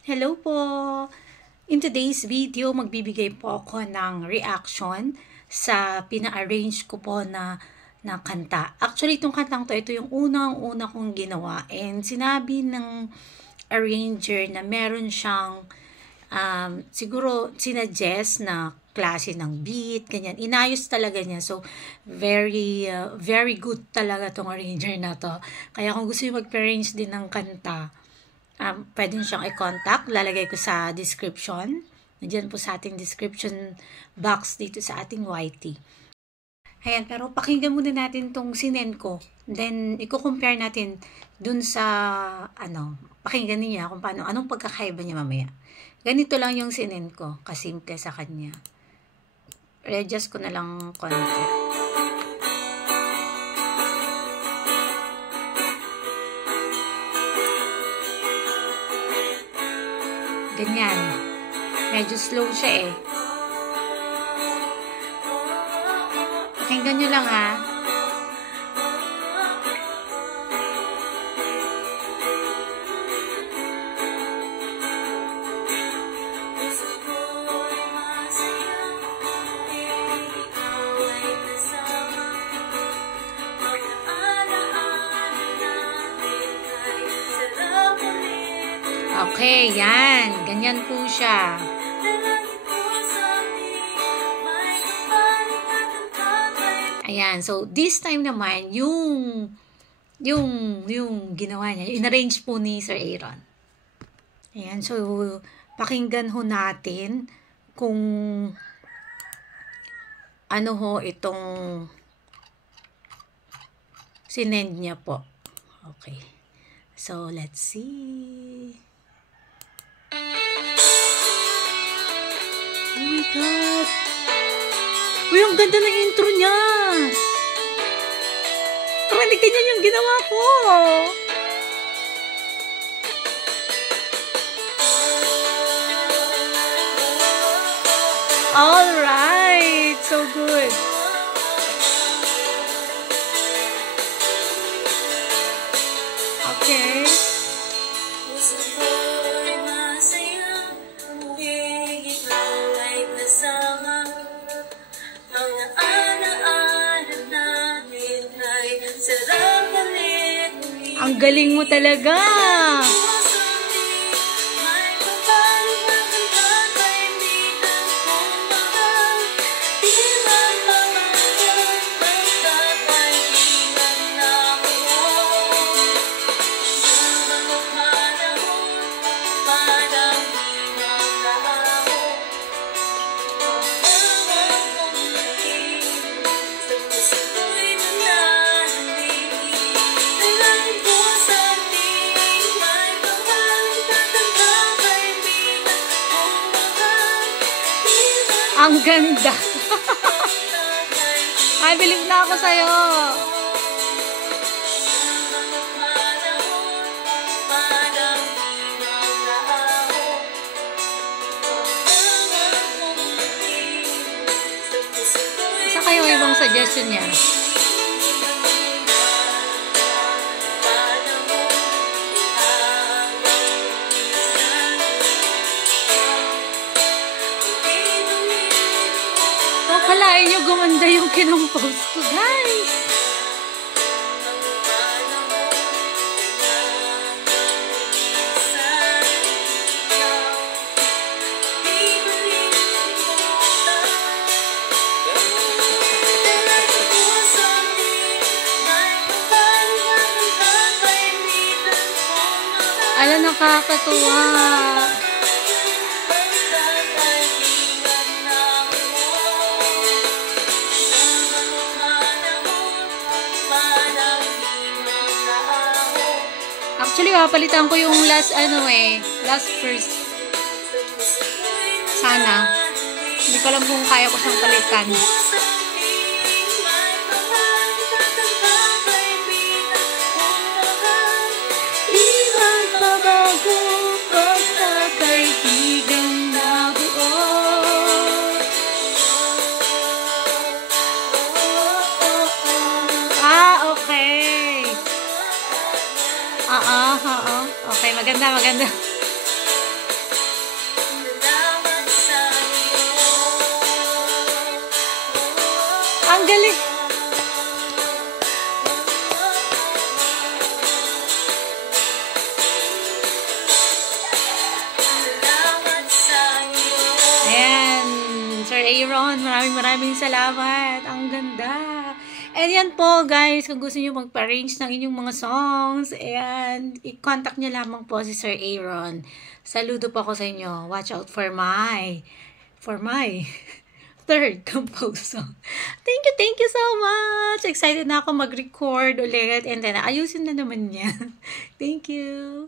Hello po! In today's video, magbibigay po ako ng reaction sa pina-arrange ko po na kanta. Actually, itong kantang to, ito yung unang-una kong ginawa. And sinabi ng arranger na meron siyang siguro sinuggest na klase ng beat, ganyan. Inayos talaga niya. So, very good talaga tong arranger na to. Kaya kung gusto nyo mag-arrange din ng kanta, pwede nyo siyang i-contact. Lalagay ko sa description. Nandiyan po sa ating description box dito sa ating YT. Ayan, pero pakinggan muna natin tong sinend ko. Then, i-compare natin dun sa, pakinggan niya kung paano, anong pagkakaiba niya mamaya. Ganito lang yung sinend ko, kasimple sa kanya. Readjust ko na lang konti. Ganyan. Medyo slow siya eh. Pakinggan nyo lang ha. Okay, yan. Ganyan po siya. Ayan. So, this time naman, yung ginawa niya, in-arrange po ni Sir Aaron. Ayan. So, pakinggan ho natin kung ano ho itong sinend niya po. Okay. So, let's see. Oh my God! Uy, ang ganda ng intro niya! Parang ganyan yung ginawa ko! Alright! So good! Okay. Ang galing mo talaga! Ang ganda. I believe na ako sa'yo. Isa kayo ibang suggestion niya? Kalain nyo gumanda yung kinompose ko, guys. Ala, nakakatuwa. Actually, papalitan ko yung last verse. Sana. Hindi ko alam kung kaya ko siyang palitan. Okay, maganda. Aaron. Maraming salamat. Ang ganda. And yan po guys, kung gusto niyo magpa-arrange ng inyong mga songs, and i-contact niyo lamang po si Sir Aaron. Saludo po ako sa inyo. Watch out for my third compose song. Thank you so much. Excited na ako mag-record ulit and then ayusin na naman niya. Thank you.